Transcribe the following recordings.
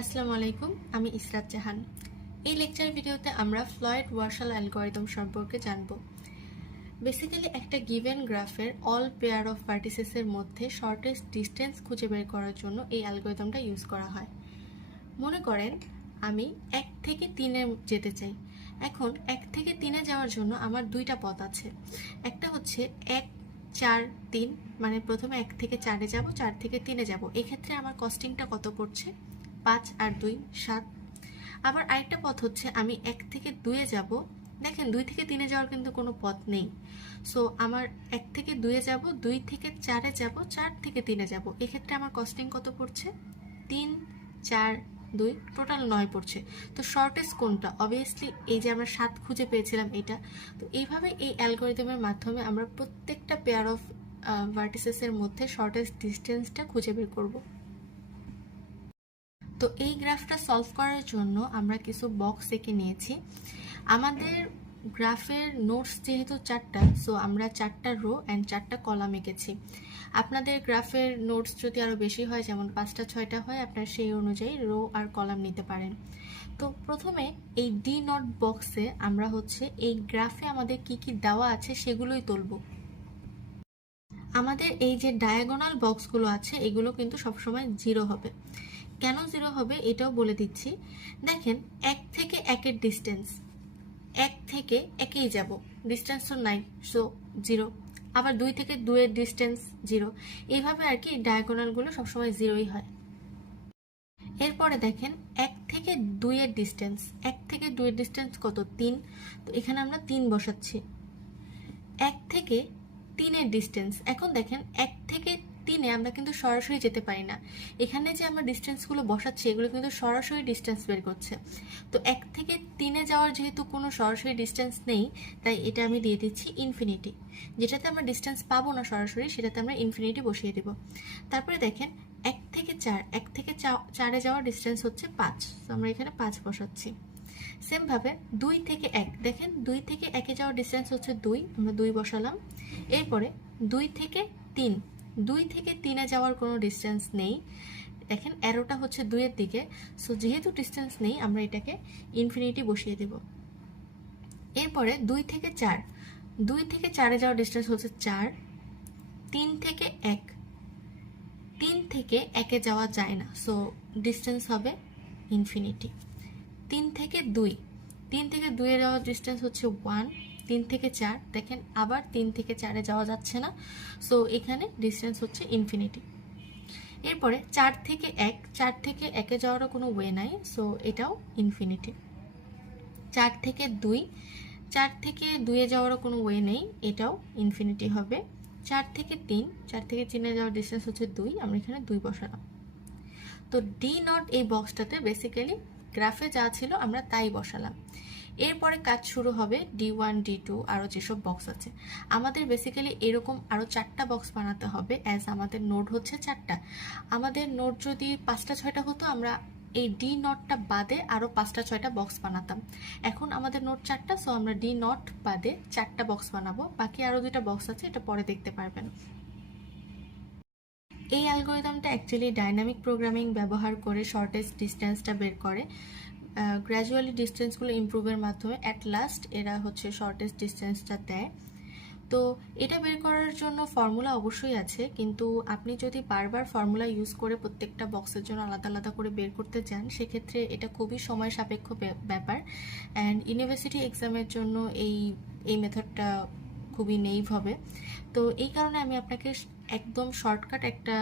আসসালামু আলাইকুম, আমি ইসরাত জাহান। এই লেকচার ভিডিওতে আমরা ফ্লয়েড ওয়ার্শাল অ্যালগরিদম সম্পর্কে জানব। বেসিক্যালি একটা গিভেন গ্রাফের অল পেয়ার অফ ভার্টিসেসের মধ্যে শর্টেস্ট ডিস্টেন্স খুঁজে বের করার জন্য এই অ্যালগরিদমটা ইউজ করা হয়। মনে করেন আমি 1 থেকে 3-এ যেতে চাই। এখন 1 থেকে 3-এ যাওয়ার জন্য আমার দুইটা পথ আছে। একটা হচ্ছে 1 4 3, মানে প্রথমে 1 থেকে 4-এ যাব, 4 থেকে 3-এ যাব। এক্ষেত্রে আমার কস্টিংটা কত পড়ছে? 5 আর 2 7। আবার আরেকটা পথ হচ্ছে আমি 1 থেকে 2-এ যাব। দেখেন 2 থেকে 3-এ যাওয়ার কিন্তু কোনো পথ নেই। সো আমার 1 থেকে 2-এ যাব, 2 থেকে 4-এ যাব, 4 থেকে 3-এ যাব। এক্ষেত্রে আমার কস্টিং কত পড়ছে? 3 4 2, টোটাল 9 পড়ছে। তো শর্টেস্ট কোনটা? অবভিয়াসলি এই যে আমরা 7 খুঁজে পেয়েছিলাম এটা। তো এইভাবে এই অ্যালগরিদমের মাধ্যমে আমরা প্রত্যেকটা পেয়ার অফ ভার্টিসেসের মধ্যে শর্টেস্ট ডিস্টেন্সটা খুঁজে বের করব। তো এই গ্রাফটা সলভ করার জন্য আমরা কিছু বক্স এঁকে নিয়েছি। আমাদের গ্রাফের নোটস যেহেতু 4টা, সো আমরা 4টা রো অ্যান্ড 4টা কলাম এঁকেছি। আপনাদের গ্রাফের নোটস যদি আরও বেশি হয়, যেমন 5টা 6টা হয়, আপনার সেই অনুযায়ী রো আর কলাম নিতে পারেন। তো প্রথমে এই ডি নট বক্সে আমরা এই গ্রাফে আমাদের কি কি দেওয়া আছে সেগুলোই তুলব। আমাদের এই যে ডায়াগোনাল বক্সগুলো আছে এগুলো কিন্তু সবসময় 0 হবে। কেন 0 হবে এটাও বলে দিচ্ছি। দেখেন 1 থেকে 1-এর ডিস্টেন্স, 1 থেকে 1-এই যাব, ডিস্টেন্স তো নাই, সো 0। আবার 2 থেকে 2-এর ডিস্টেন্স 0। এইভাবে আর কি ডায়াগোনালগুলো সবসময় 0ই হয়। এরপরে দেখেন 1 থেকে 2-এর ডিস্টেন্স, 1 থেকে 2-এর ডিস্টেন্স কত? 3। তো এখানে আমরা 3 বসাচ্ছি। 1 থেকে 3-এর ডিস্টেন্স, এখন দেখেন 1 থেকে 3-এ আমরা কিন্তু সরাসরি যেতে পারি না। এখানে যে আমরা ডিস্টেন্সগুলো বসাচ্ছি এগুলো কিন্তু সরাসরি ডিস্টেন্স বের করছে। তো 1 থেকে 3-এ যাওয়ার যেহেতু কোনো সরাসরি ডিস্টেন্স নেই, তাই এটা আমি দিয়ে দিচ্ছি ইনফিনিটি। যেটাতে আমরা ডিস্টেন্স পাবো না সরাসরি, সেটাতে আমরা ইনফিনিটি বসিয়ে দেব। তারপরে দেখেন 1 থেকে 4, 1 থেকে 4-এ যাওয়ার ডিস্টেন্স হচ্ছে 5, তো আমরা এখানে 5 বসাচ্ছি। সেমভাবে 2 থেকে 1, দেখেন 2 থেকে 1-এ যাওয়ার ডিস্টেন্স হচ্ছে 2, আমরা 2 বসালাম। এরপরে 2 থেকে 3, 2 থেকে 3-এ যাওয়ার কোনো ডিস্টেন্স নেই। দেখেন অ্যারোটা হচ্ছে 2-এর দিকে, সো যেহেতু ডিস্টেন্স নেই আমরা এটাকে ইনফিনিটি বসিয়ে দেব। এরপরে 2 থেকে 4, 2 থেকে 4-এ যাওয়ার ডিস্টেন্স হচ্ছে 4। 3 থেকে 1, 3 থেকে 1-এ যাওয়া যায় না, সো ডিস্টেন্স হবে ইনফিনিটি। 3 থেকে 2, 3 থেকে 2-এ যাওয়ার ডিস্টেন্স হচ্ছে 1। 3 থেকে 4, দেখেন আবার 3 থেকে 4-এ যাওয়া যাচ্ছে না, সো এখানে ডিস্টেন্স হচ্ছে ইনফিনিটি। এরপরে 4 থেকে 1, 4 থেকে 1-এ যাওয়ারও কোনো ওয়ে নাই, সো এটাও ইনফিনিটি। 4 থেকে 2, 4 থেকে 2-এ যাওয়ারও কোনো ওয়ে নেই, এটাও ইনফিনিটি হবে। 4 থেকে 3, 4 থেকে 3-এ যাওয়ার ডিস্টেন্স হচ্ছে 2, আমরা এখানে 2 বসালাম। তো ডি নট এই বক্সটাতে বেসিক্যালি গ্রাফে যা ছিল আমরা তাই বসালাম। এরপরে কাজ শুরু হবে D1 D2 আরও যেসব বক্স আছে। আমাদের বেসিক্যালি এরকম আরও 4টা বক্স বানাতে হবে, অ্যাজ আমাদের নোড হচ্ছে 4টা। আমাদের নোড যদি 5টা 6টা হতো আমরা এই ডি নটটা বাদে আরও 5টা 6টা বক্স বানাতাম। এখন আমাদের নোড 4টা, সো আমরা ডি নট বাদে 4টা বক্স বানাবো। বাকি আরও 2টা বক্স আছে, এটা পরে দেখতে পারবেন। এই অ্যালগরিদমটা অ্যাকচুয়ালি ডাইনামিক প্রোগ্রামিং ব্যবহার করে শর্টেস্ট ডিস্টেন্সটা বের করে। গ্র্যাজুয়ালি ডিস্টেন্সগুলো ইমপ্রুভের মাধ্যমে অ্যাট লাস্ট এরা শর্টেস্ট ডিস্টেন্সটা দেয়। তো এটা বের করার জন্য ফর্মুলা অবশ্যই আছে, কিন্তু আপনি যদি বারবার ফর্মুলা ইউজ করে প্রত্যেকটা বক্সের জন্য আলাদা আলাদা করে বের করতে চান, সেক্ষেত্রে এটা খুবই সময় সাপেক্ষ ব্যাপার। অ্যান্ড ইউনিভার্সিটি এক্সামের জন্য এই মেথডটা খুবই নেইভ হবে। তো এই কারণে আমি আপনাকে একদম শর্টকাট একটা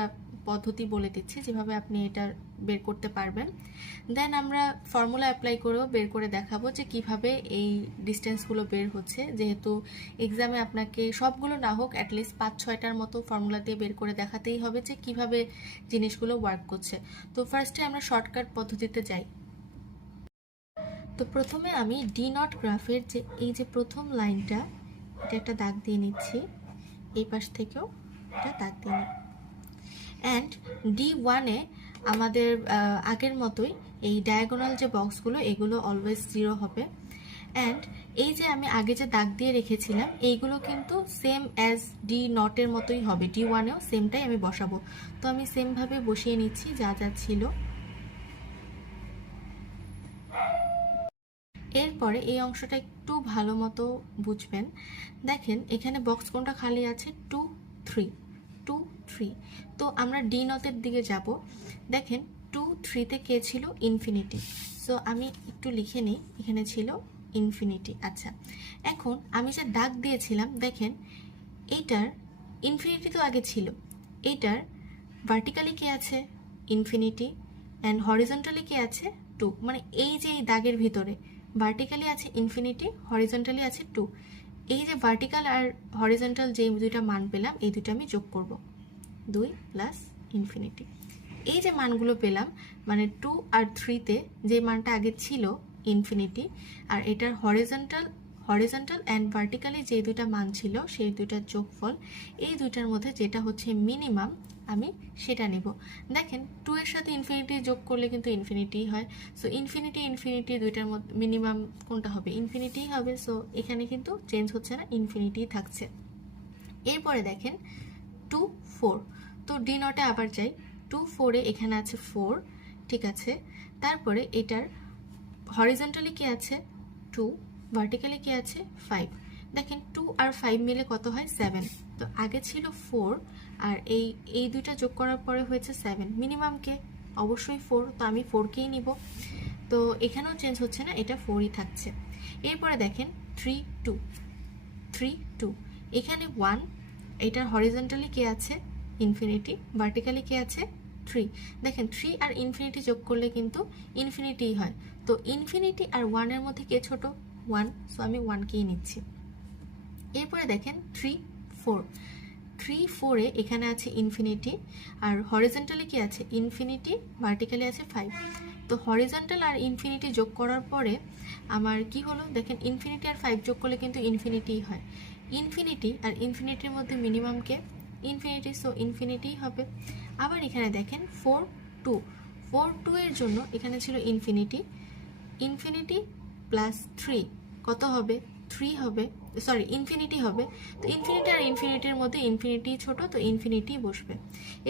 পদ্ধতি বলে দিচ্ছি যেভাবে আপনি এটা বের করতে পারবেন। দেন আমরা ফর্মুলা অ্যাপ্লাই করেও বের করে দেখাবো যে কিভাবে এই ডিস্টেন্সগুলো বের হচ্ছে। যেহেতু এক্সামে আপনাকে সবগুলো না হোক অ্যাটলিস্ট 5-6টার মতো ফর্মুলা দিয়ে বের করে দেখাতেই হবে যে কিভাবে জিনিসগুলো ওয়ার্ক করছে। তো ফার্স্টে আমরা শর্টকাট পদ্ধতিতে যাই। তো প্রথমে আমি ডি নট গ্রাফের এই যে প্রথম লাইনটা, এটা একটা দাগ দিয়ে নিচ্ছি, এই পাশ থেকেও এটা দাগ দিয়ে নিই। অ্যান্ড D1-এ আমাদের আগের মতোই এই ডায়াগোনাল যে বক্সগুলো এগুলো অলওয়েজ 0 হবে। অ্যান্ড এই যে আমি আগে যে দাগ দিয়ে রেখেছিলাম এইগুলো কিন্তু সেম অ্যাজ ডি নটের মতোই হবে, D1-এও সেমটাই আমি বসাবো। তো আমি সেমভাবে বসিয়ে নিচ্ছি যা যা ছিল। এরপরে এই অংশটা একটু ভালো মতো বুঝবেন। দেখেন এখানে বক্স কোনটা খালি আছে, 2 3, 2 3। তো আমরা ডি নটের দিকে যাব। দেখেন 2 3-তে কে ছিল, ইনফিনিটি। সো আমি একটু লিখে নিই, এখানে ছিল ইনফিনিটি। আচ্ছা, এখন আমি যে দাগ দিয়েছিলাম, দেখেন এইটার ইনফিনিটি তো আগে ছিল, এইটার ভার্টিক্যালি কে আছে, ইনফিনিটি, অ্যান্ড হরিজন্টালি কে আছে, 2। মানে এই যে এই দাগের ভিতরে ভার্টিক্যালি আছে ইনফিনিটি, হরিজন্টালি আছে 2। এই যে ভার্টিক্যাল আর হরিজন্টাল যে দুইটা মান পেলাম, এই দুটো আমি যোগ করব, 2 প্লাস ইনফিনিটি। এই যে মানগুলো পেলাম, মানে 2 আর 3-তে যে মানটা আগে ছিল ইনফিনিটি, আর এটার হরিজন্টাল অ্যান্ড ভার্টিক্যালি যে দুইটা মান ছিল সেই দুইটার যোগফল, এই দুইটার মধ্যে যেটা হচ্ছে মিনিমাম আমি সেটা নিব। দেখেন 2 এর সাথে ইনফিনিটি যোগ করলে কিন্তু ইনফিনিটি হয়। সো ইনফিনিটি দুইটার মধ্যে মিনিমাম কোনটা হবে, ইনফিনিটি হবে। সো এখানে কিন্তু চেঞ্জ হচ্ছে না, ইনফিনিটি থাকছে। এরপরে দেখেন 2 4। তো ডি নটে আবার যাই, 2 4-এ এখানে আছে 4, ঠিক আছে। তারপরে এটার হরিজন্টালি কি আছে, 2, ভার্টিক্যালি কি আছে, 5। দেখেন 2 আর 5 মিলে কত হয়, 7। তো আগে ছিল 4, আর এই দুইটা যোগ করার পরে হয়েছে 7। মিনিমাম কে, অবশ্যই 4, তো আমি 4কেই নিব। তো এখানেও চেঞ্জ হচ্ছে না, এটা 4ই থাকছে। এরপরে দেখেন 3 2, 3 2, এখানে 1, এটার হরিজন্টালি কে আছে, ইনফিনিটি, ভার্টিক্যালি কে আছে, 3। দেখেন 3 আর ইনফিনিটি যোগ করলে কিন্তু ইনফিনিটিই হয়। তো ইনফিনিটি আর 1-এর মধ্যে কে ছোট, 1। সো আমি 1কেই নিচ্ছি। এরপরে দেখেন 3 4, 3 4-এ এখানে আছে ইনফিনিটি, আর হরিজন্টালি কি আছে, ইনফিনিটি, ভার্টিক্যালি আছে 5। তো হরিজন্টাল আর ইনফিনিটি যোগ করার পরে আমার কি হলো, দেখেন ইনফিনিটি আর 5 যোগ করলে কিন্তু ইনফিনিটিই হয়। ইনফিনিটি আর ইনফিনিটির মধ্যে মিনিমাম কে, ইনফিনিটি। সো ইনফিনিটিই হবে। আবার এখানে দেখেন 4 2, 4 2 এর জন্য এখানে ছিল ইনফিনিটি, ইনফিনিটি প্লাস 3 কত হবে, 3 হবে, সরি ইনফিনিটি হবে। তো ইনফিনিটি আর ইনফিনিটির মধ্যে ইনফিনিটি ছোট, তো ইনফিনিটি বসবে।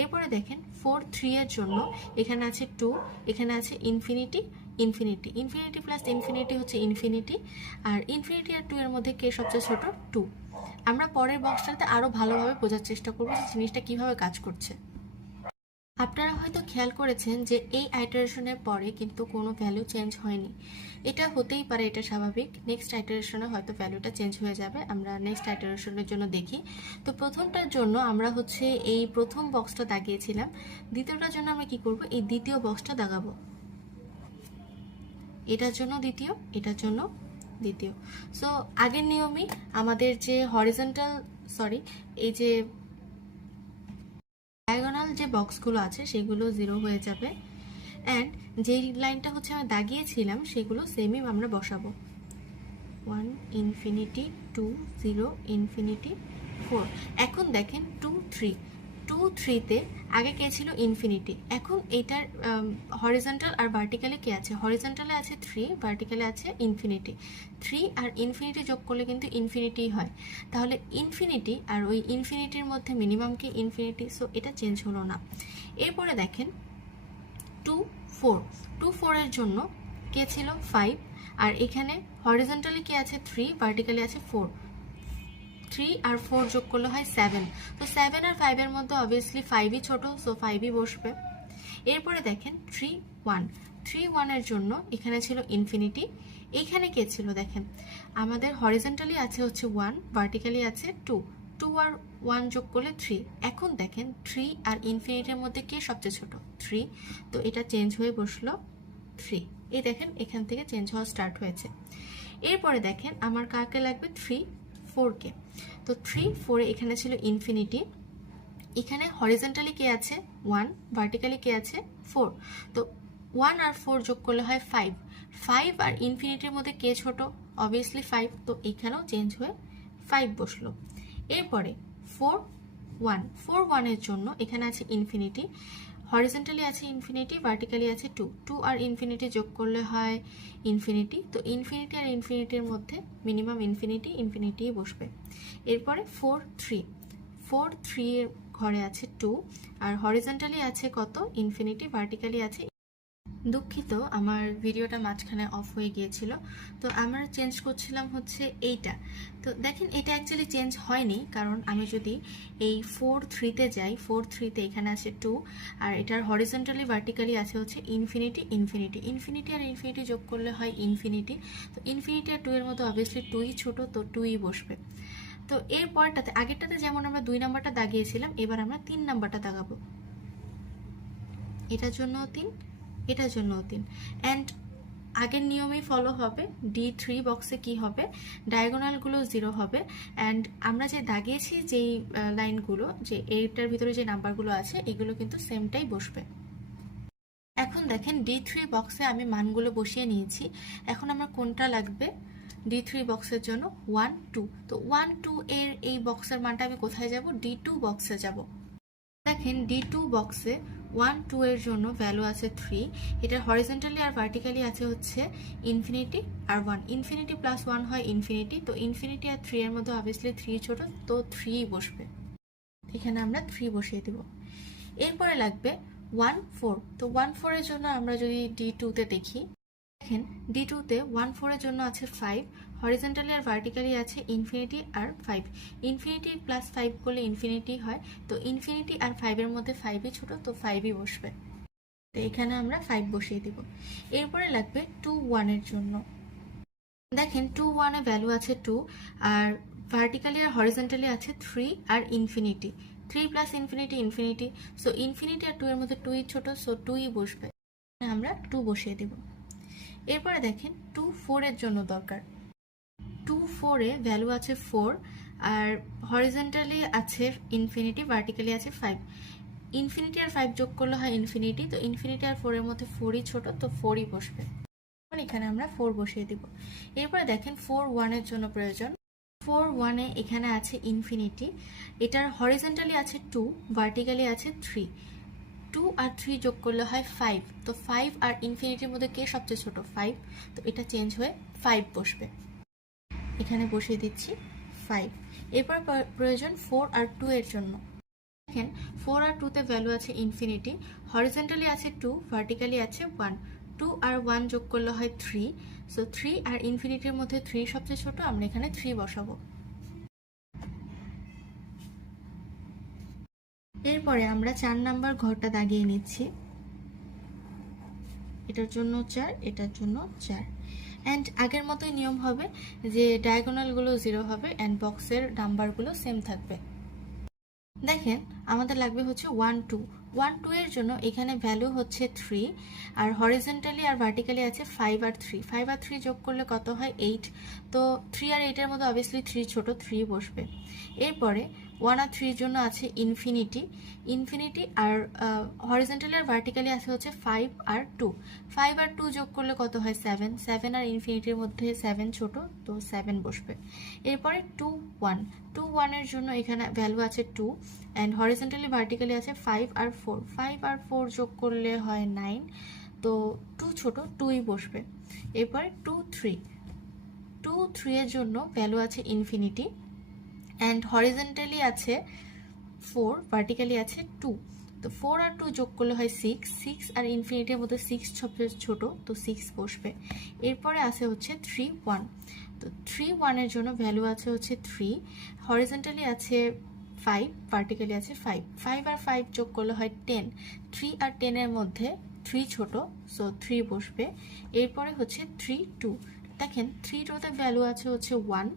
এরপরে দেখেন 4 3 এর জন্য এখানে আছে 2, এখানে আছে infinity infinity, infinity plus infinity হচ্ছে ইনফিনিটি, আর ইনফিনিটি আর 2 এর মধ্যে কে সবচেয়ে ছোট, 2। আমরা পরের বক্সটাতে আরও ভালোভাবে বোঝার চেষ্টা করবো যে জিনিসটা কিভাবে কাজ করছে। আপনারা হয়তো খেয়াল করেছেন যে এই আইটারেশনের পরে কিন্তু কোনো ভ্যালু চেঞ্জ হয়নি। এটা হতেই পারে, এটা স্বাভাবিক। নেক্সট আইটারেশনে হয়তো ভ্যালুটা চেঞ্জ হয়ে যাবে, আমরা নেক্সট আইটারেশনের জন্য দেখি। তো প্রথমটার জন্য আমরা হচ্ছে এই প্রথম বক্সটা দাগিয়েছিলাম, দ্বিতীয়টার জন্য আমরা কি করব, এই দ্বিতীয় বক্সটা দাগাবো। এটার জন্য দ্বিতীয়, এটার জন্য দ্বিতীয়। সো আগের নিয়মই আমাদের যে হরিজন্টাল, সরি এই যে ডায়াগোনাল যে বক্সগুলো আছে সেগুলো 0 হয়ে যাবে, অ্যান্ড যেই লাইনটা হচ্ছে আমরা দাগিয়েছিলাম সেগুলো সেমই আমরা বসাবো। 1 ইনফিনিটি, 2 0 ইনফিনিটি, 4। এখন দেখেন 2 3, 2 3-তে আগে কে ছিল, ইনফিনিটি। এখন এটার হরিজন্টাল আর ভার্টিক্যালে কে আছে, হরিজন্টালে আছে 3, ভার্টিক্যালে আছে ইনফিনিটি। 3 আর ইনফিনিটি যোগ করলে কিন্তু ইনফিনিটি হয়। তাহলে ইনফিনিটি আর ওই ইনফিনিটির মধ্যে মিনিমাম কে, ইনফিনিটি। সো এটা চেঞ্জ হলো না। এরপরে দেখেন 2 4, 2 4-এর জন্য কে ছিল, 5, আর এখানে হরিজন্টালি কে আছে, 3, ভার্টিক্যালি আছে 4। 3 আর 4 যোগ করলে হয় 7। তো 7 আর 5-এর মধ্যে অবভিয়াসলি 5ই ছোট, সো 5ই বসবে। এরপরে দেখেন 3 1, 3 1-এর জন্য এখানে ছিল ইনফিনিটি, এইখানে কে ছিল, দেখেন আমাদের হরিজন্টালি আছে হচ্ছে 1, ভার্টিক্যালি আছে 2, 2 আর 1 যোগ করলে 3। এখন দেখেন 3 আর ইনফিনিটির মধ্যে কে সবচেয়ে ছোট, 3। তো এটা চেঞ্জ হয়ে বসলো 3। এই দেখেন এখান থেকে চেঞ্জ হওয়া স্টার্ট হয়েছে। এরপরে দেখেন আমার কাকে লাগবে, 3 4-কে। তো 3 4-এ এখানে ছিল ইনফিনিটি, এখানে হরিজন্টালি কে আছে 1, ভার্টিক্যালি কে আছে 4। তো 1 আর 4 যোগ করলে হয় 5। 5 আর ইনফিনিটির মধ্যে কে ছোট, অবভিয়াসলি 5। তো এখানেও চেঞ্জ হয়ে 5 বসলো। এরপরে 4 1, 4 1-এর জন্য এখানে আছে ইনফিনিটি, হরিজন্টালি আছে ইনফিনিটি, ভার্টিক্যালি আছে 2, 2 আর ইনফিনিটি যোগ করলে হয় ইনফিনিটি। তো ইনফিনিটি আর ইনফিনিটির মধ্যে মিনিমাম ইনফিনিটিই বসবে। এরপরে 4 3, 4 3-এর ঘরে আছে 2, আর হরিজন্টালি আছে কত, ইনফিনিটি, ভার্টিক্যালি আছে দুঃখিত, আমার ভিডিওটা মাঝখানে অফ হয়ে গিয়েছিল। তো আমরা চেঞ্জ করছিলাম হচ্ছে এইটা। তো দেখেন এটা অ্যাকচুয়ালি চেঞ্জ হয়নি, কারণ আমি যদি এই 4-3-তে যাই, 4-3-তে এখানে আছে 2, আর এটার হরিজন্টালি ভার্টিক্যালি আছে হচ্ছে ইনফিনিটি ইনফিনিটি। ইনফিনিটি আর ইনফিনিটি যোগ করলে হয় ইনফিনিটি। তো ইনফিনিটি আর 2 এর মধ্যে অবভিয়াসলি 2ই ছোট, তো 2ই বসবে। তো এর পরটাতে, আগেরটাতে যেমন আমরা 2 নাম্বারটা দাগিয়েছিলাম, এবার আমরা 3 নাম্বারটা দাগাবো। এটার জন্য 3, এটার জন্য 3, অ্যান্ড আগের নিয়মেই ফলো হবে। D3 বক্সে কি হবে, ডায়াগোনালগুলো 0 হবে, অ্যান্ড আমরা যে দাগিয়েছি যেই লাইনগুলো, যে এইটার ভিতরে যে নাম্বারগুলো আছে, এগুলো কিন্তু সেমটাই বসবে। এখন দেখেন D3 বক্সে আমি মানগুলো বসিয়ে নিয়েছি। এখন আমার কোনটা লাগবে D3 বক্সের জন্য? 1 2। তো 1 2 এর এই বক্সের মানটা আমি কোথায় যাব? D2 বক্সে যাব। দেখেন D2 বক্সে 1 2 এর জন্য ভ্যালু আছে 3, এটা হরিজন্টালি আর ভার্টিক্যালি আছে হচ্ছে ইনফিনিটি আর 1। ইনফিনিটি প্লাস 1 হয় ইনফিনিটি, তো ইনফিনিটি আর 3 এর মধ্যে অবভিয়াসলি 3 ছোট, তো 3 বসবে। এখানে আমরা 3 বসিয়ে দেব। এরপরে লাগবে 1 4। তো 1 4 এর জন্য আমরা যদি D2 তে দেখি, দেখেন D2 তে 1 4 এর জন্য আছে 5, হরিজন্টালি আর ভার্টিক্যালি আছে ইনফিনিটি আর 5। ইনফিনিটি প্লাস 5 করলে ইনফিনিটি হয়, তো ইনফিনিটি আর 5 এর মধ্যে 5ই ছোট, তো 5ই বসবে। তো এখানে আমরা 5 বসিয়ে দিব। এরপরে লাগবে 2 1 এর জন্য। দেখেন 2 1 এ ভ্যালু আছে 2, আর ভার্টিক্যালি আর হরিজন্টালি আছে 3 আর infinity. 3 plus infinity infinity, so infinity আর 2 এর মধ্যে 2ই ছোট, সো 2ই বসবে। আমরা 2 বসিয়ে দেব। এরপরে দেখেন 2 4 এর জন্য দরকার। 2 4 এ ভ্যালু আছে 4, আর হরিজন্টালি আছে ইনফিনিটি, ভার্টিক্যালি আছে 5। ইনফিনিটি আর 5 যোগ করলে হয় ইনফিনিটি, তো ইনফিনিটি আর 4 এর মধ্যে 4ই ছোট, তো 4ই বসবে। এখানে আমরা 4 বসিয়ে দিব। এরপরে দেখেন 4 1 এর জন্য প্রয়োজন। 4 1 এ এখানে আছে ইনফিনিটি, এটার হরিজন্টালি আছে 2, ভার্টিক্যালি আছে 3। 2 আর 3 যোগ করলে হয় 5, তো 5 আর ইনফিনিটির মধ্যে কে সবচেয়ে ছোট? 5, তো এটা চেঞ্জ হয়ে 5 বসবে। এখানে বসিয়ে দিচ্ছি 5। এরপর প্রয়োজন 4 আর 2 এর জন্য। দেখেন 4 আর 2 তে ভ্যালু আছে ইনফিনিটি, হরিজন্টালি আছে 2, ভার্টিক্যালি আছে 1। 2 আর 1 যোগ করলে হয় 3, সো 3 আর ইনফিনিটির মধ্যে 3 সবচেয়ে ছোট, আমরা এখানে 3 বসাবো। এরপরে আমরা 4 নাম্বার ঘরটা দাগিয়ে নিচ্ছি। এটার জন্য 4, এটার জন্য 4, অ্যান্ড আগের মতোই নিয়ম হবে যে ডায়াগোনালগুলো 0 হবে অ্যান্ড বক্সের নাম্বারগুলো সেম থাকবে। দেখেন আমাদের লাগবে হচ্ছে 1 2। 1 2 এর জন্য এখানে ভ্যালু হচ্ছে 3, আর হরিজন্টালি আর ভার্টিক্যালি আছে 5 আর 3। 5 আর 3 যোগ করলে কত হয়? 8। তো 3 আর 8 এর মধ্যে অবভিয়াসলি 3 ছোট, 3 বসবে। এরপরে 1 আর 3 এর জন্য আছে ইনফিনিটি, ইনফিনিটি আর হরিজন্টালি আর ভার্টিক্যালি আছে হচ্ছে 5 আর 2। 5 আর 2 যোগ করলে কত হয়? 7। 7 আর ইনফিনিটির মধ্যে 7 ছোট, তো 7 বসবে। এরপরে 2 1। 2 1 এর জন্য এখানে ভ্যালু আছে 2, অ্যান্ড হরিজন্টালি ভার্টিক্যালি আছে 5 আর 4। 5 আর 4 যোগ করলে হয় 9, তো 2 ছোট, 2ই বসবে। এরপরে 2 3। 2 3 এর জন্য ভ্যালু আছে ইনফিনিটি, অ্যান্ড হরিজন্টালি আছে 4, ভার্টিক্যালি আছে 2। তো 4 আর 2 যোগ করলে হয় 6। 6 আর ইনফিনিটির মধ্যে 6 সবচেয়ে ছোট, তো 6 বসবে। এরপরে আছে হচ্ছে 3 1। তো 3 1 এর জন্য ভ্যালু আছে হচ্ছে 3, হরিজন্টালি আছে 5, ভার্টিক্যালি আছে 5। 5 আর 5 যোগ করলে হয় 10। 3 আর 10 এর মধ্যে 3 ছোট, সো 3 বসবে। এরপরে হচ্ছে 3 2। দেখেন 3 2 তে ভ্যালু আছে হচ্ছে 1,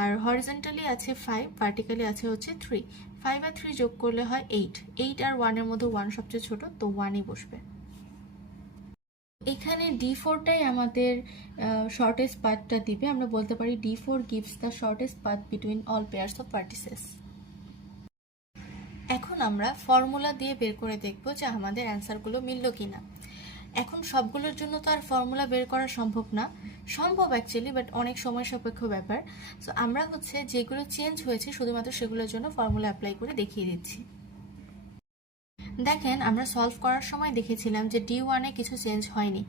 আর হরিজন্টালি আছে 5, ভার্টিক্যালি আছে হচ্ছে 3। 5 আর 3 যোগ করলে হয় 8। 8 আর 1 এর মধ্যে 1 সবচেয়ে ছোট, তো 1ই বসবে। এখানে D4টাই আমাদের শর্টেস্ট পাথটা দিবে। আমরা বলতে পারি D4 gives the shortest path between all pairs of vertices। এখন আমরা ফর্মুলা দিয়ে বের করে দেখব যে আমাদের অ্যান্সারগুলো মিলল কিনা। এখন সবগুলোর জন্য তো আর ফর্মুলা বের করা সম্ভব না, সম্ভব অ্যাকচুয়ালি, বাট অনেক সময় সাপেক্ষ ব্যাপার। সো আমরা হচ্ছে যেগুলো চেঞ্জ হয়েছে শুধুমাত্র সেগুলোর জন্য ফর্মুলা অ্যাপ্লাই করে দেখিয়ে দিচ্ছি। দেখেন আমরা সলভ করার সময় দেখেছিলাম যে D1 এ কিছু চেঞ্জ হয়নি,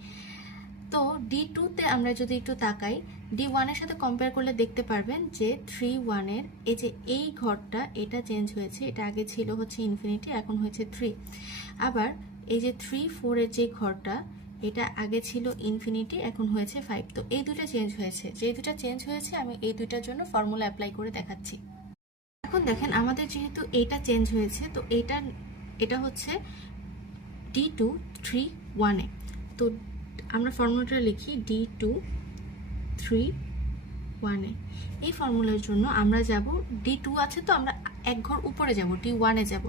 তো D2 তে আমরা যদি একটু তাকাই, D1 এর সাথে কম্পেয়ার করলে দেখতে পারবেন যে 3 1 এর এই যে এই ঘরটা, এটা চেঞ্জ হয়েছে। এটা আগে ছিল হচ্ছে ইনফিনিটি, এখন হয়েছে 3। আবার এই যে 3 4 এর যে ঘরটা, এটা আগে ছিল ইনফিনিটি, এখন হয়েছে 5। তো এই দুটো চেঞ্জ হয়েছে, যেই দুটো চেঞ্জ হয়েছে আমি এই দুটার জন্য ফর্মুলা অ্যাপ্লাই করে দেখাচ্ছি। এখন দেখেন আমাদের যেহেতু এটা চেঞ্জ হয়েছে, তো এটা হচ্ছে D2 3 1-এ। তো আমরা ফর্মুলাটা লিখি D2 3 1-এ। এই ফর্মুলার জন্য আমরা যাব D2 আছে, তো আমরা এক ঘর উপরে যাব, D1-এ যাব।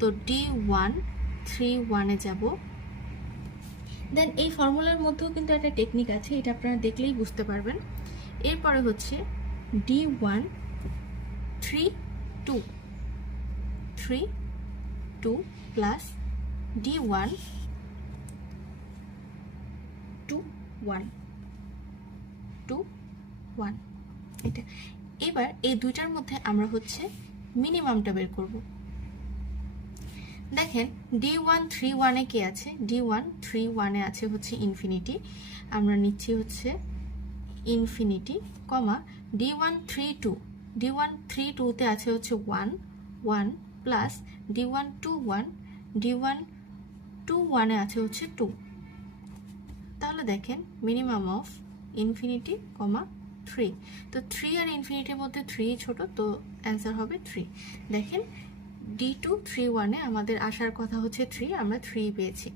তো D1 3 1-এ যাব। দেন এই ফর্মুলার মধ্যেও কিন্তু একটা টেকনিক আছে, এটা আপনারা দেখলেই বুঝতে পারবেন। এরপরে হচ্ছে D1 3 2 3 2 প্লাস D1 2 1 2 1। এটা এবার এই দুইটার মধ্যে আমরা হচ্ছে মিনিমামটা বের করব। দেখেন D1 3 1-এ কে আছে? D1 3 1-এ আছে হচ্ছে ইনফিনিটি। আমরা নিচ্ছি হচ্ছে ইনফিনিটি, কমা D1 3 2, D1 3 2-তে আছে হচ্ছে 1 1 প্লাস D1 2 1, D1 2 1-এ আছে হচ্ছে 2। তাহলে দেখেন মিনিমাম অফ ইনফিনিটি কমা 3। তো 3 আর ইনফিনিটির মধ্যে 3 ছোট, তো অ্যান্সার হবে 3। দেখেন D2 3 1-এ আমাদের আসার কথা হচ্ছে 3, আমরা 3 পেয়েছি।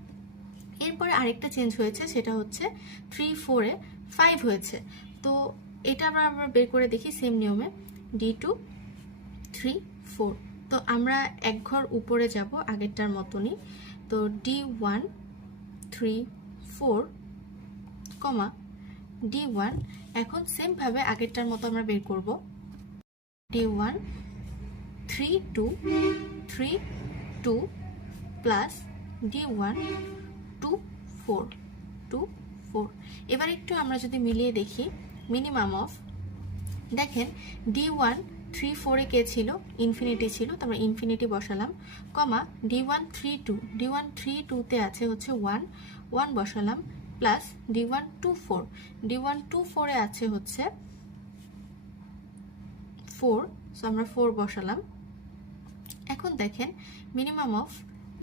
এরপরে আরেকটা চেঞ্জ হয়েছে, সেটা হচ্ছে 3 4-এ 5 হয়েছে। তো এটা আমরা বের করে দেখি সেম নিয়মে, D2 3 4। তো আমরা এক ঘর উপরে যাব আগেরটার মতনই। তো D1 3 4 কমা D1, এখন সেম ভাবে আগেরটার মতো আমরা বের করব। D1 3 2 3 2 plus D1 2 4 2 4। এবার একটু আমরা যদি মিলিয়ে দেখি মিনিমাম অফ, দেখেন D1 3 4-এ কে ছিল? ইনফিনিটি ছিল, তো আমরা ইনফিনিটি বসালাম, কমা D1 3 2, D1 3 2-তে আছে হচ্ছে 1 1 বসালাম, প্লাস D1 2 4, D1 2 4-এ আছে হচ্ছে 4, সো আমরা 4 বসালাম। এখন দেখেন মিনিমাম অফ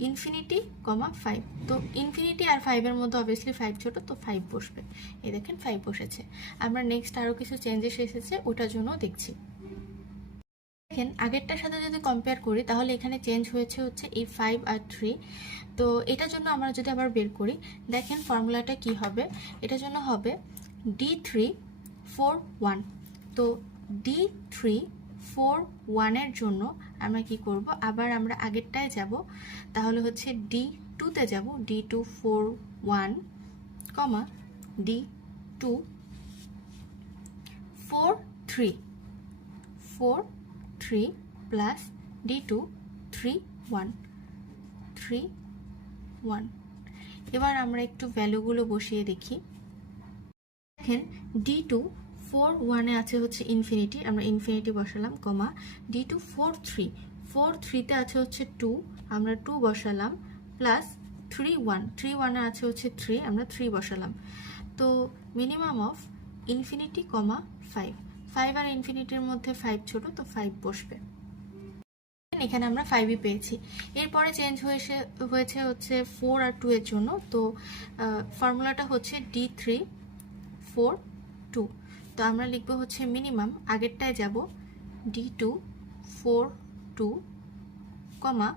ইনফিনিটি কমা 5। তো ইনফিনিটি আর 5-এর মধ্যে অবভিয়াসলি 5 ছোট, তো 5 বসবে। এই দেখেন 5 বসেছে। আমরা নেক্সট আরও কিছু চেঞ্জেস এসেছে, ওটার জন্য দেখছি। দেখেন আগেরটার সাথে যদি কম্পেয়ার করি, তাহলে এখানে চেঞ্জ হয়েছে হচ্ছে এই 5 আর 3। তো এটার জন্য আমরা যদি আবার বের করি, দেখেন ফর্মুলাটা কি হবে। এটার জন্য হবে D3 4 1। তো D3 4 1-এর জন্য আমরা কি করব, আবার আমরা আগেরটায় যাব, তাহলে হচ্ছে D2-তে যাব, D2 4 1 কমা D2 4 3 4 3 প্লাস D2 3 1 3 1। এবার আমরা একটু ভ্যালুগুলো বসিয়ে দেখি। দেখেন D2 4 1-এ আছে হচ্ছে ইনফিনিটি, আমরা ইনফিনিটি বসালাম, কমা D2 4 3 4 3-তে আছে হচ্ছে 2, আমরা 2 বসালাম, প্লাস 3 1 3 1-এ আছে হচ্ছে 3, আমরা 3 বসালাম। তো মিনিমাম অফ ইনফিনিটি কমা 5 5 আর ইনফিনিটির মধ্যে 5 ছোট, তো 5 বসবে। এখানে আমরা 5ই পেয়েছি। এরপরে চেঞ্জ হয়েছে হচ্ছে 4 আর 2 এর জন্য। তো ফর্মুলাটা হচ্ছে D3 4 2। তো আমরা লিখবো হচ্ছে মিনিমাম, আগেরটায় যাব D2 4 2 কমা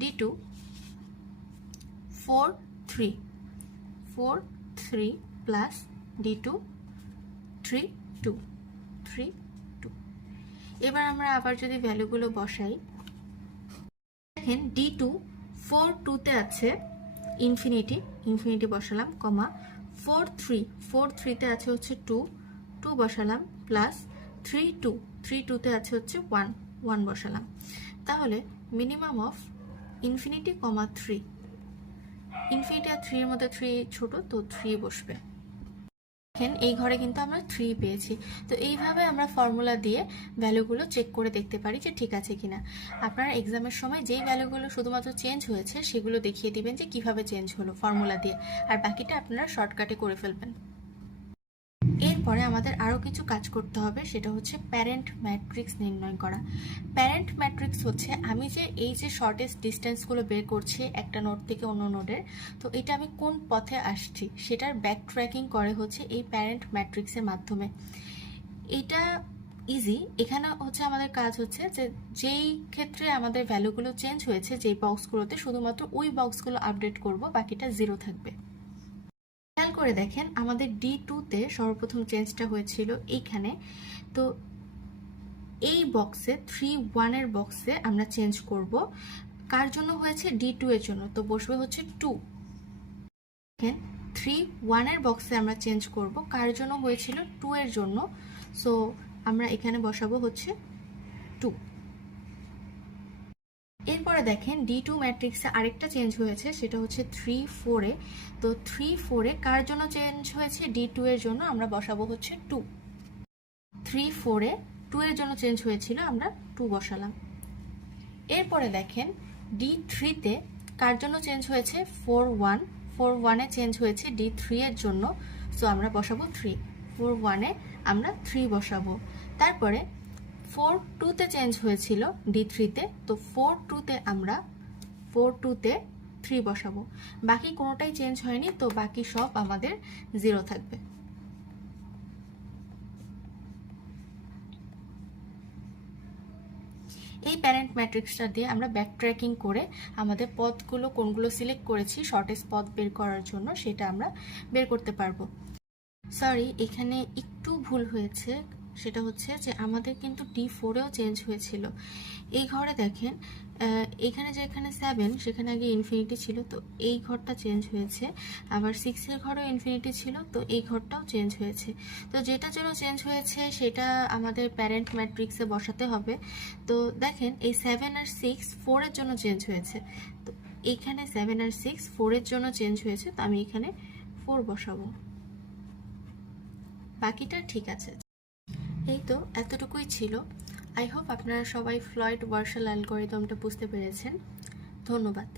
D2 4 3 4 3 প্লাস D2 3 2 3 2। এবার আমরা আবার যদি ভ্যালুগুলো বসাই, দেখেন D2 4 2-তে আছে ইনফিনিটি বসালাম, কমা 4 3 4 3-তে আছে হচ্ছে 2 2 বসালাম, প্লাস 3 2 3 2-তে আছে হচ্ছে 1 1 বসালাম। তাহলে minimum of infinity comma 3, infinity আর 3 এর মধ্যে 3 ছোট, তো 3 বসবে। দেখেন এই ঘরে কিন্তু আমরা 3 পেয়েছি। তো এইভাবে আমরা ফর্মুলা দিয়ে ভ্যালুগুলো চেক করে দেখতে পারি যে ঠিক আছে কিনা। আপনারা এক্সামের সময় যেই ভ্যালুগুলো শুধুমাত্র চেঞ্জ হয়েছে সেগুলো দেখিয়ে দিবেন যে কিভাবে চেঞ্জ হলো ফর্মুলা দিয়ে, আর বাকিটা আপনারা শর্টকাটে করে ফেলবেন। এরপর এরপরে আমাদের আরও কিছু কাজ করতে হবে, সেটা হচ্ছে প্যারেন্ট ম্যাট্রিক্স নির্ণয় করা। প্যারেন্ট ম্যাট্রিক্স হচ্ছে আমি যে এই যে শর্টেস্ট ডিস্টেন্সগুলো বের করছি একটা নোড থেকে অন্য নোডের, তো এটা আমি কোন পথে আসছি সেটার ব্যাক ট্র্যাকিং করে হচ্ছে এই প্যারেন্ট ম্যাট্রিক্সের মাধ্যমে। এটা ইজি। এখানে হচ্ছে আমাদের কাজ হচ্ছে যে যেই ক্ষেত্রে আমাদের ভ্যালুগুলো চেঞ্জ হয়েছে যেই বক্সগুলোতে, শুধুমাত্র ওই বক্সগুলো আপডেট করব, বাকিটা জিরো থাকবে। খেয়াল করে দেখেন আমাদের D2-তে সর্বপ্রথম চেঞ্জটা হয়েছিল এইখানে, তো এই বক্সে 3-1-এর বক্সে আমরা চেঞ্জ করব। কার জন্য হয়েছে? D2 এর জন্য, তো বসবে হচ্ছে 2। দেখেন 3-1-এর বক্সে আমরা চেঞ্জ করব, কার জন্য হয়েছিল? 2 এর জন্য, সো আমরা এখানে বসাবো হচ্ছে 2। এরপরে দেখেন D2 ম্যাট্রিক্সে আরেকটা চেঞ্জ হয়েছে, সেটা হচ্ছে 3-4-এ। তো 3-4-এ কার জন্য চেঞ্জ হয়েছে? D2 এর জন্য, আমরা বসাবো হচ্ছে 2। 3-4-এ 2 এর জন্য চেঞ্জ হয়েছিল, আমরা 2 বসালাম। এরপরে দেখেন D3-তে কার জন্য চেঞ্জ হয়েছে? 4-1। 4-1-এ চেঞ্জ হয়েছে D3 এর জন্য, সো আমরা বসাবো 3। 4-1-এ আমরা 3 বসাবো। তারপরে 4-2-তে চেঞ্জ হয়েছিল D3-তে, তো 4-2-তে আমরা 4-2-তে 3 বসাবো। বাকি কোনোটাই চেঞ্জ হয়নি, তো বাকি সব আমাদের 0 থাকবে। এই প্যারেন্ট ম্যাট্রিক্সটা দিয়ে আমরা ব্যাক ট্র্যাকিং করে আমাদের পথগুলো কোনগুলো সিলেক্ট করেছি শর্টেস্ট পথ বের করার জন্য সেটা আমরা বের করতে পারবো। সরি, এখানে একটু ভুল হয়েছে, সেটা হচ্ছে যে আমাদের কিন্তু D4-এও চেঞ্জ হয়েছিল। এই ঘরে দেখেন এখানে যেখানে 7 সেখানে আগে ইনফিনিটি ছিল, তো এই ঘরটা চেঞ্জ হয়েছে। আবার 6-এর ঘরেও ইনফিনিটি ছিল, তো এই ঘরটাও চেঞ্জ হয়েছে। তো যেটার জন্য চেঞ্জ হয়েছে সেটা আমাদের প্যারেন্ট ম্যাট্রিক্সে বসাতে হবে। তো দেখেন এই 7 আর 6 4-এর জন্য চেঞ্জ হয়েছে, তো এইখানে 7 আর 6 4-এর জন্য চেঞ্জ হয়েছে, তো আমি এখানে 4 বসাবো। বাকিটা ঠিক আছে। এই তো এতটুকুই ছিল। আই হোপ আপনারা সবাই ফ্লয়েড ওয়ার্শাল অ্যালগরিদমটা বুঝতে পেরেছেন। ধন্যবাদ।